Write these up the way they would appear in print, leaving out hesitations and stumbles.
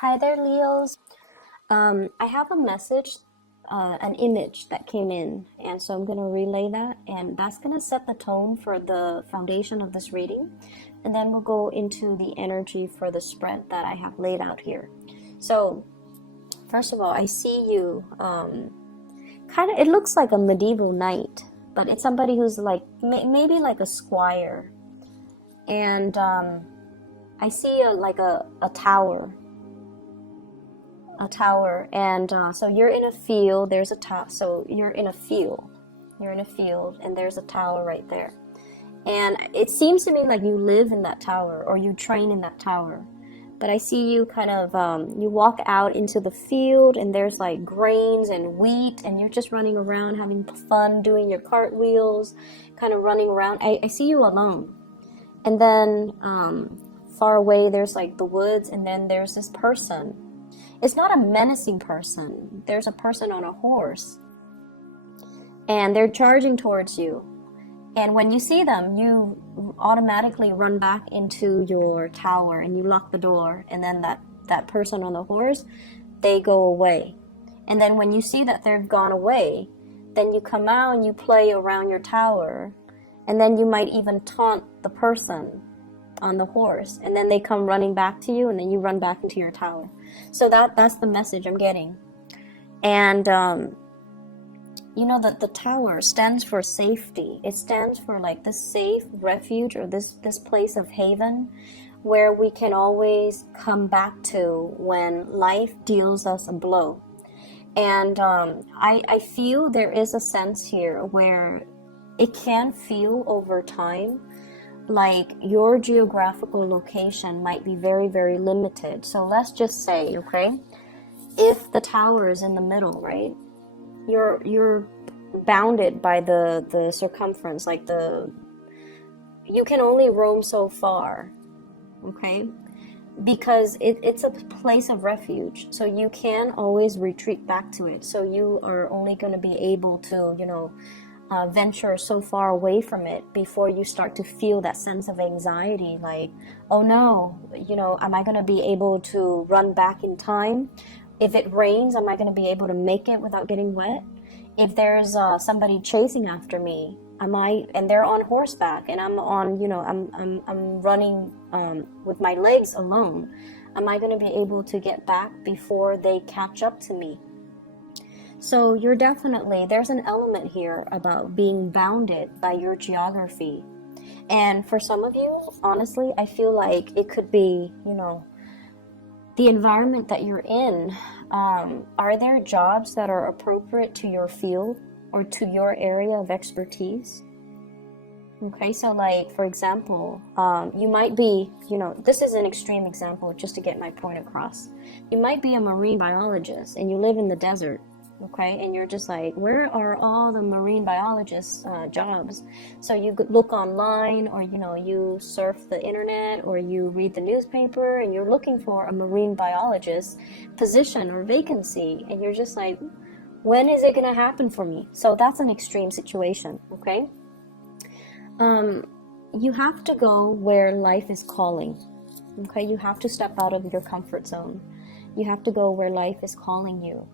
Hi there, Leos. I have a message, an image that came in, and so I'm going to relay that, and that's going to set the tone for the foundation of this reading, and then we'll go into the energy for the spread that I have laid out here. So, first of all, I see you, kind of, it looks like a medieval knight, but it's somebody who's like, maybe like a squire, and I see a tower. And so you're in a field, there's a tower, so you're in a field, and there's a tower right there, and it seems to me like you live in that tower or you train in that tower, but I see you kind of you walk out into the field and there's like grains and wheat and you're just running around having fun doing your cartwheels, kind of running around. I see you alone, and then far away there's like the woods, and then there's this person. It's not a menacing person. There's a person on a horse, and they're charging towards you. And when you see them, you automatically run back into your tower and you lock the door. And then that person on the horse, they go away. And then when you see that they've gone away, then you come out and you play around your tower. And then you might even taunt the person on the horse, and then they come running back to you, and then you run back into your tower. So that's the message I'm getting. And you know that the tower stands for safety. It stands for like this safe refuge, or this place of haven where we can always come back to when life deals us a blow. And I feel there is a sense here where it can feel over time like your geographical location might be very, very limited. So let's just say, okay, if the tower is in the middle, right, you're bounded by the circumference, like you can only roam so far, okay, because it's a place of refuge, so you can always retreat back to it. So you are only going to be able to, venture so far away from it before you start to feel that sense of anxiety, like, oh no, am I going to be able to run back in time? If it rains, am I going to be able to make it without getting wet? If there's somebody chasing after me, and they're on horseback and I'm on, I'm running with my legs alone, am I going to be able to get back before they catch up to me? So there's an element here about being bounded by your geography. And for some of you, honestly, I feel like it could be, the environment that you're in. Are there jobs that are appropriate to your field or to your area of expertise? Okay, so like, for example, you might be, this is an extreme example just to get my point across. You might be a marine biologist and you live in the desert. Okay, and you're just like, where are all the marine biologists jobs? So you look online, or you surf the internet, or you read the newspaper, and you're looking for a marine biologist position or vacancy, and you're just like, when is it going to happen for me? So that's an extreme situation. Okay, you have to go where life is calling. Okay, you have to step out of your comfort zone. You have to go where life is calling you.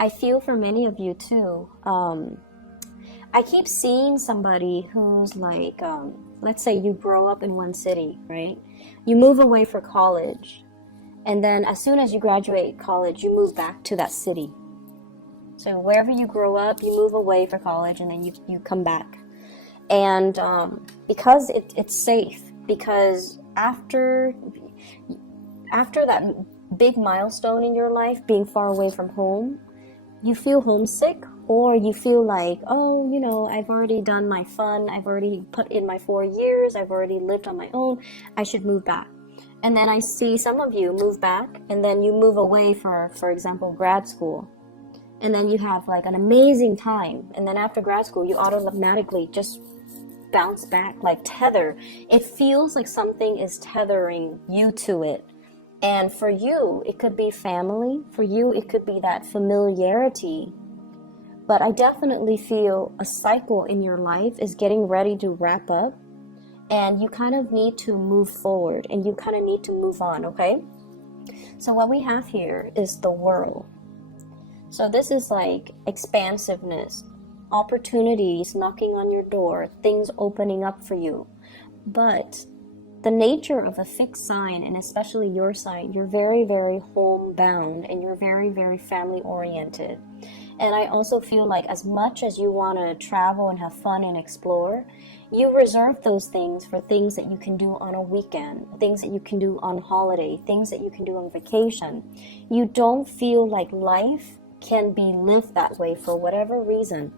I feel for many of you too, I keep seeing somebody who's like, let's say you grow up in one city, right? You move away for college, and then as soon as you graduate college, you move back to that city. So wherever you grow up, you move away for college, and then you come back. And because it's safe, because after that big milestone in your life, being far away from home, you feel homesick, or you feel like, oh, I've already done my fun, I've already put in my 4 years, I've already lived on my own, I should move back. And then I see some of you move back, and then you move away for example, grad school. And then you have like an amazing time, and then after grad school, you automatically just bounce back, like tether. It feels like something is tethering you to it. And for you, it could be family. For you, it could be that familiarity. But I definitely feel a cycle in your life is getting ready to wrap up. And you kind of need to move forward. And you kind of need to move on, okay? So what we have here is the world. So this is like expansiveness, opportunities knocking on your door, things opening up for you. But the nature of a fixed sign, and especially your sign, you're very, very homebound, and you're very, very family oriented. And I also feel like as much as you want to travel and have fun and explore, you reserve those things for things that you can do on a weekend, things that you can do on holiday, things that you can do on vacation. You don't feel like life can be lived that way for whatever reason.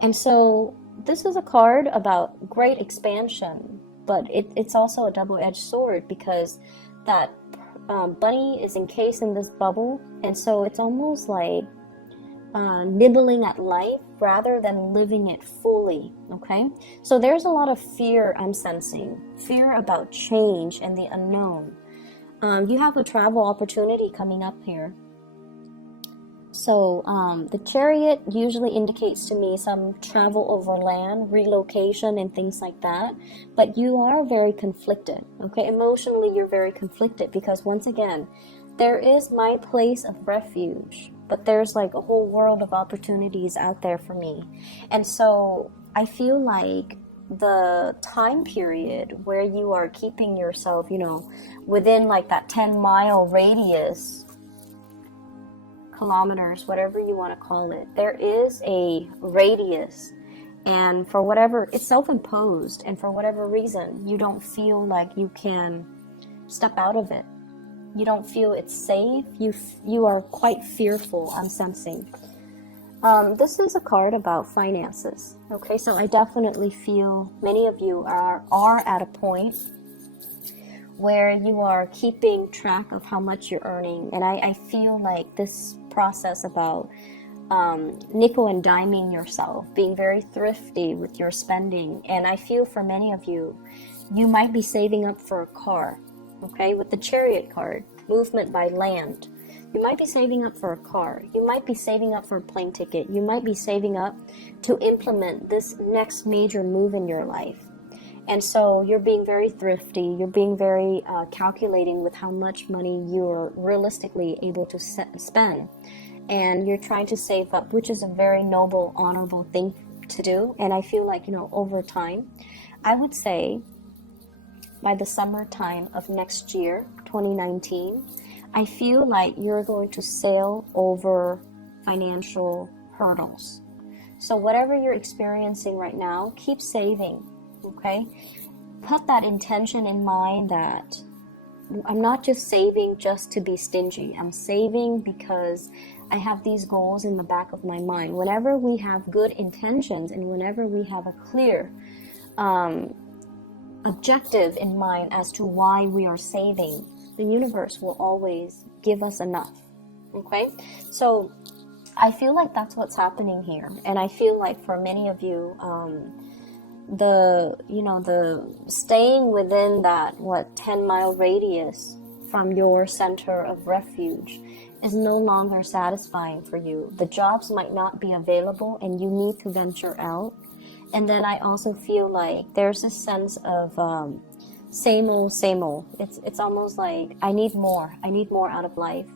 And so this is a card about great expansion, but it's also a double-edged sword, because that bunny is encased in this bubble, and so it's almost like nibbling at life rather than living it fully. Okay, so there's a lot of fear I'm sensing, fear about change and the unknown. You have a travel opportunity coming up here. So the Chariot usually indicates to me some travel over land, relocation, and things like that. But you are very conflicted, okay? Emotionally, you're very conflicted, because once again, there is my place of refuge, but there's like a whole world of opportunities out there for me. And so I feel like the time period where you are keeping yourself, within like that 10-mile radius, kilometers, whatever you want to call it, there is a radius, and for whatever, it's self-imposed, and for whatever reason you don't feel like you can step out of it. You don't feel it's safe. You are quite fearful, I'm sensing. This is a card about finances. Okay, so I definitely feel many of you are at a point where you are keeping track of how much you're earning. And I feel like this process about nickel and diming yourself, being very thrifty with your spending. And I feel for many of you, you might be saving up for a car. Okay, with the Chariot card, movement by land. You might be saving up for a car. You might be saving up for a plane ticket. You might be saving up to implement this next major move in your life. And so you're being very thrifty. You're being very calculating with how much money you're realistically able to spend. And you're trying to save up, which is a very noble, honorable thing to do. And I feel like, over time, I would say by the summertime of next year, 2019, I feel like you're going to sail over financial hurdles. So whatever you're experiencing right now, keep saving. Okay, put that intention in mind that I'm not just saving just to be stingy. I'm saving because I have these goals in the back of my mind. Whenever we have good intentions and whenever we have a clear objective in mind as to why we are saving, the universe will always give us enough. Okay, so I feel like that's what's happening here, and I feel like for many of you, the staying within that 10-mile radius from your center of refuge is no longer satisfying for you. The jobs might not be available and you need to venture out. And then I also feel like there's this sense of same old. It's almost like I need more out of life.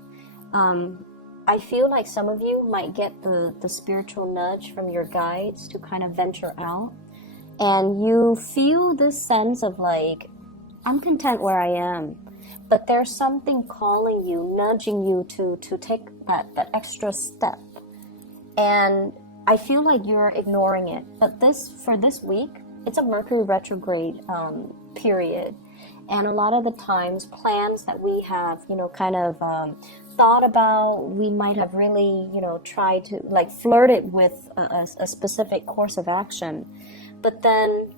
I feel like some of you might get the spiritual nudge from your guides to kind of venture out. And you feel this sense of like, I'm content where I am, but there's something calling you, nudging you to take that extra step. And I feel like you're ignoring it. But for this week, it's a Mercury retrograde period. And a lot of the times, plans that we have, kind of thought about, we might have really, tried to like flirt it with a specific course of action. But then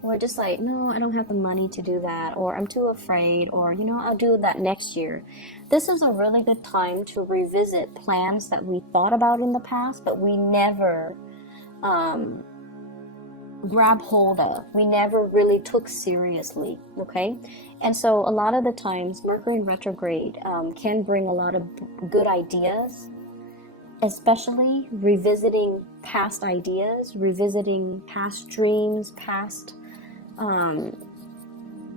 we're just like, no, I don't have the money to do that, or I'm too afraid, or, I'll do that next year. This is a really good time to revisit plans that we thought about in the past, but we never grab hold of. We never really took seriously, okay? And so a lot of the times, Mercury in retrograde can bring a lot of good ideas, especially revisiting past ideas, revisiting past dreams, past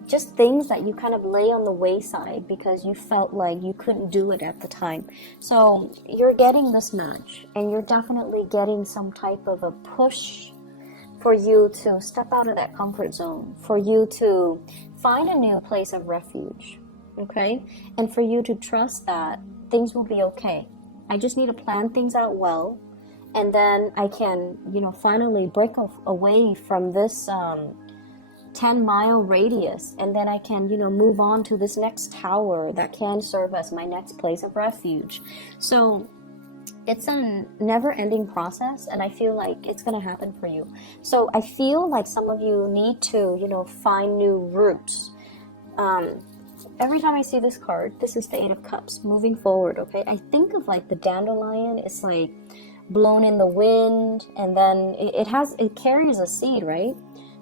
just things that you kind of lay on the wayside because you felt like you couldn't do it at the time. So you're getting this match, and you're definitely getting some type of a push for you to step out of that comfort zone, for you to find a new place of refuge, okay? And for you to trust that things will be okay. I just need to plan things out well, and then I can, finally break away from this 10-mile radius, and then I can, move on to this next tower that can serve as my next place of refuge. So it's a never-ending process, and I feel like it's going to happen for you. So I feel like some of you need to, find new routes. Every time I see this card, this is the Eight of Cups, moving forward, okay? I think of like the dandelion, it's like blown in the wind, and then it carries a seed, right?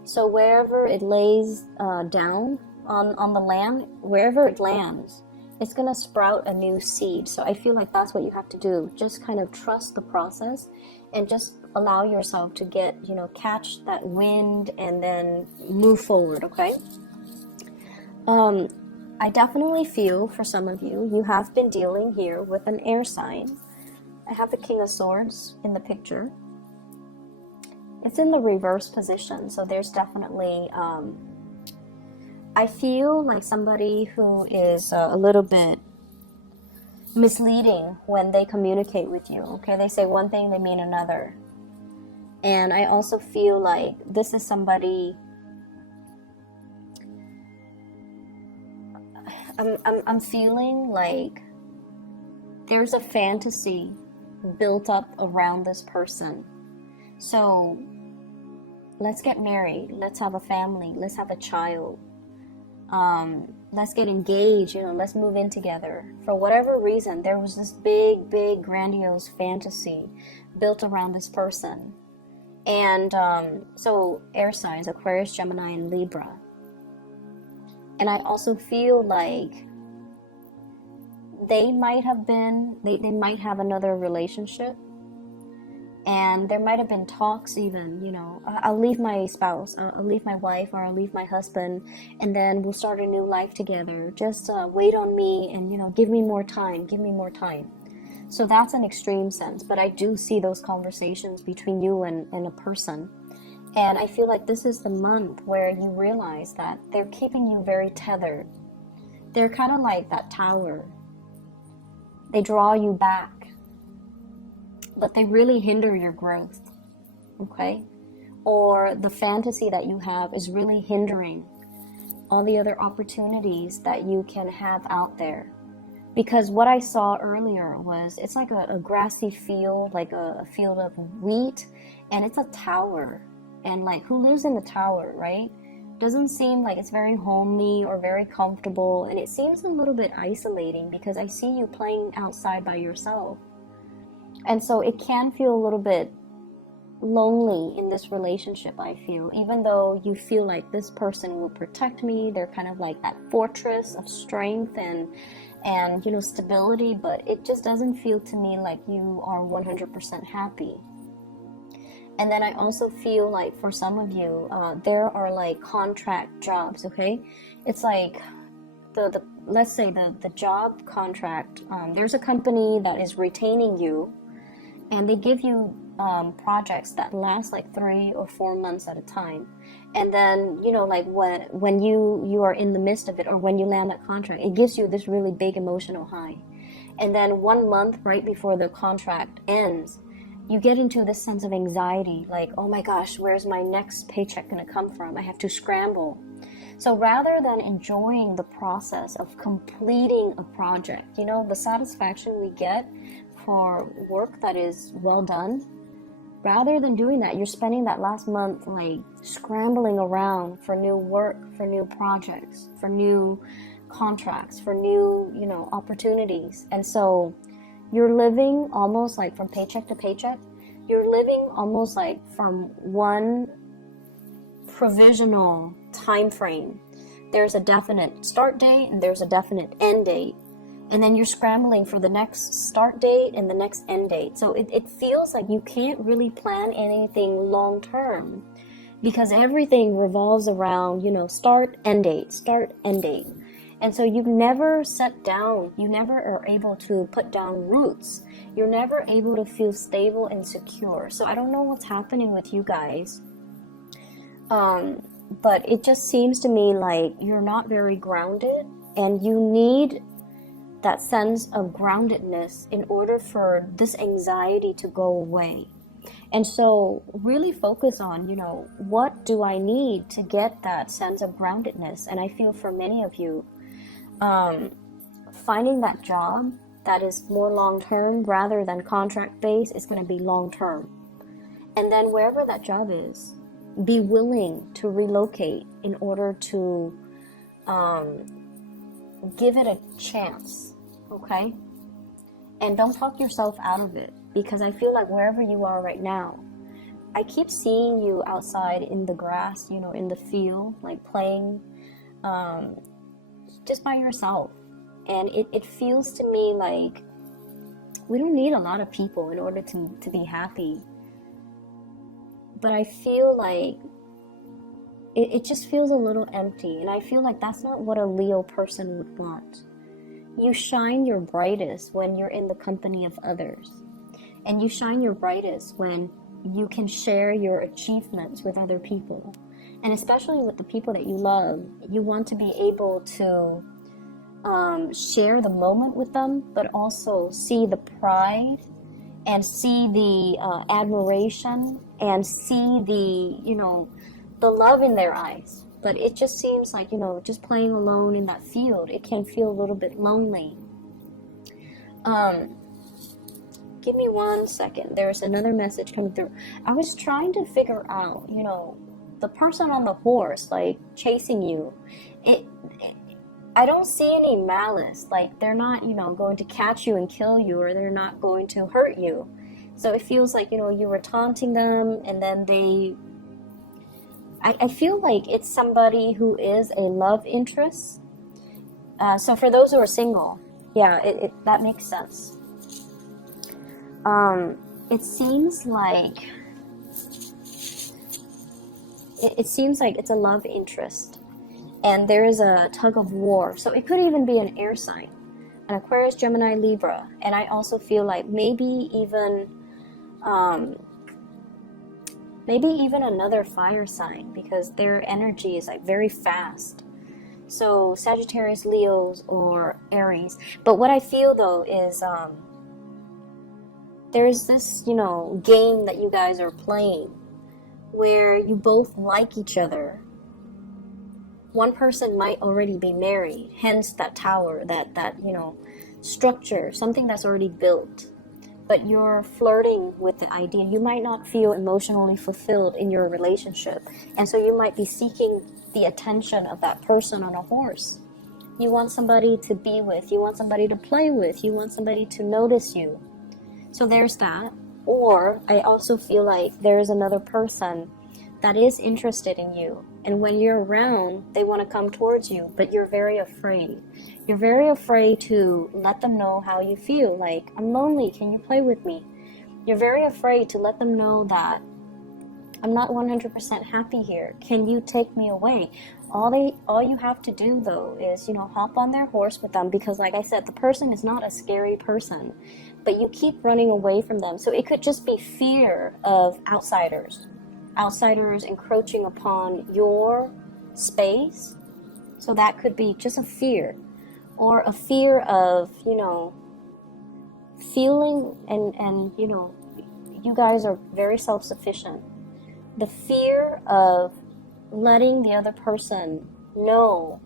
So wherever it lays down on the land, wherever it lands, it's going to sprout a new seed. So I feel like that's what you have to do. Just kind of trust the process and just allow yourself to get, catch that wind and then move forward, okay? I definitely feel for some of you, you have been dealing here with an air sign. I have the King of Swords in the picture. It's in the reverse position, so there's definitely, I feel like somebody who is a little bit misleading when they communicate with you, okay? They say one thing, they mean another. And I also feel like this is somebody, I'm feeling like there's a fantasy built up around this person. So let's get married, let's have a family, let's have a child, let's get engaged, let's move in together. For whatever reason, there was this big grandiose fantasy built around this person. And so air signs, Aquarius, Gemini, and Libra. And I also feel like they might have another relationship, and there might have been talks even, I'll leave my spouse, I'll leave my wife, or I'll leave my husband, and then we'll start a new life together. Just wait on me and, give me more time. So that's an extreme sense, but I do see those conversations between you and a person. And I feel like this is the month where you realize that they're keeping you very tethered. They're kind of like that tower. They draw you back, but they really hinder your growth, okay? Or the fantasy that you have is really hindering all the other opportunities that you can have out there. Because what I saw earlier was, it's like a grassy field, like a field of wheat, and it's a tower. And like, who lives in the tower, right? Doesn't seem like it's very homely or very comfortable, and it seems a little bit isolating because I see you playing outside by yourself. And so it can feel a little bit lonely in this relationship, I feel, even though you feel like this person will protect me. They're kind of like that fortress of strength and stability, but it just doesn't feel to me like you are 100% happy. And then I also feel like for some of you, there are like contract jobs, okay? It's like let's say the job contract, there's a company that is retaining you, and they give you projects that last like 3 or 4 months at a time. And then, like when you are in the midst of it, or when you land that contract, it gives you this really big emotional high. And then 1 month right before the contract ends, you get into this sense of anxiety, like, oh my gosh, where's my next paycheck going to come from? I have to scramble. So rather than enjoying the process of completing a project, the satisfaction we get for work that is well done, rather than doing that, you're spending that last month like scrambling around for new work, for new projects, for new contracts, for new, opportunities. And so you're living almost like from paycheck to paycheck. You're living almost like from one provisional time frame. There's a definite start date and there's a definite end date. And then you're scrambling for the next start date and the next end date. So it feels like you can't really plan anything long term. because everything revolves around, you know, start, end date, start, end date. And so you never set down, you never are able to put down roots. You're never able to feel stable and secure. So I don't know what's happening with you guys. But it just seems to me like you're not very grounded, and you need that sense of groundedness in order for this anxiety to go away. And so really focus on, you know, what do I need to get that sense of groundedness? And I feel for many of you, finding that job that is more long-term rather than contract-based is going to be long-term. And then wherever that job is, be willing to relocate in order to give it a chance, okay? And don't talk yourself out of it, because I feel like wherever you are right now, I keep seeing you outside in the grass, you know, in the field, like playing just by yourself. And it feels to me like we don't need a lot of people in order to be happy. But I feel like it just feels a little empty. And I feel like that's not what a Leo person would want. You shine your brightest when you're in the company of others. And you shine your brightest when you can share your achievements with other people. And especially with the people that you love, you want to be able to share the moment with them, but also see the pride and see the admiration and see the, you know, the love in their eyes. But it just seems like, you know, just playing alone in that field, it can feel a little bit lonely. Give me 1 second. There's another message coming through. I was trying to figure out, you know, the person on the horse, like, chasing you. I don't see any malice. Like, they're not, you know, going to catch you and kill you, or they're not going to hurt you. So it feels like, you know, you were taunting them, and then I feel like it's somebody who is a love interest. So for those who are single, yeah, that makes sense. It seems like it's a love interest, and there is a tug of war. So it could even be an air sign, an Aquarius, Gemini, Libra, and I also feel like maybe even another fire sign, because their energy is like very fast. So Sagittarius, Leos, or Aries. But what I feel though is there's this, you know, game that you guys are playing where you both like each other. One person might already be married, hence that tower, that you know, structure, something that's already built. But you're flirting with the idea. You might not feel emotionally fulfilled in your relationship, and so you might be seeking the attention of that person on a horse. You want somebody to be with, you want somebody to play with, you want somebody to notice you. So there's that. Or I also feel like there's another person that is interested in you, and when you're around, they want to come towards you, but you're very afraid. You're very afraid to let them know how you feel, like, I'm lonely, can you play with me? You're very afraid to let them know that I'm not 100% happy here, can you take me away? All you have to do though is, you know, hop on their horse with them, because like I said, the person is not a scary person, but you keep running away from them. So it could just be fear of outsiders encroaching upon your space. So that could be just a fear, or a fear of, you know, feeling, and you know, you guys are very self-sufficient. The fear of letting the other person know,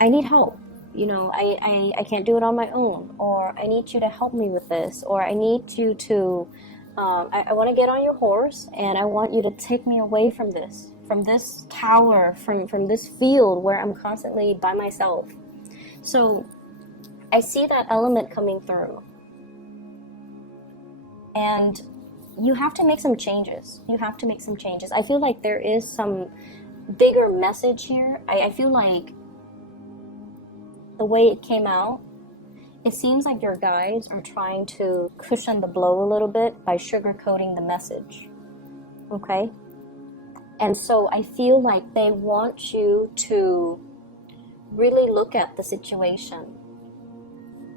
I need help, you know, I can't do it on my own, or I need you to help me with this, or I need you to I want to get on your horse, and I want you to take me away from this tower, from this field where I'm constantly by myself. So I see that element coming through, and you have to make some changes. I feel like there is some bigger message here. I feel like the way it came out, it seems like your guides are trying to cushion the blow a little bit by sugarcoating the message. Okay? And so I feel like they want you to really look at the situation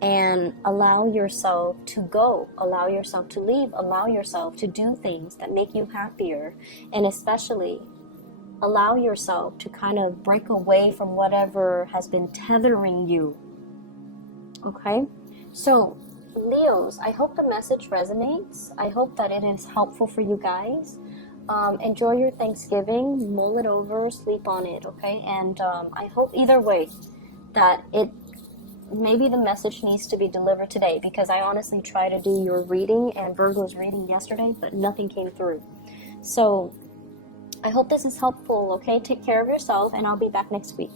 and allow yourself to go, allow yourself to leave, allow yourself to do things that make you happier, and especially allow yourself to kind of break away from whatever has been tethering you. Okay? So, Leos, I hope the message resonates. I hope that it is helpful for you guys. Enjoy your Thanksgiving, mull it over, sleep on it, okay? And I hope either way that maybe the message needs to be delivered today, because I honestly tried to do your reading and Virgo's reading yesterday, but nothing came through. So I hope this is helpful, okay? Take care of yourself, and I'll be back next week.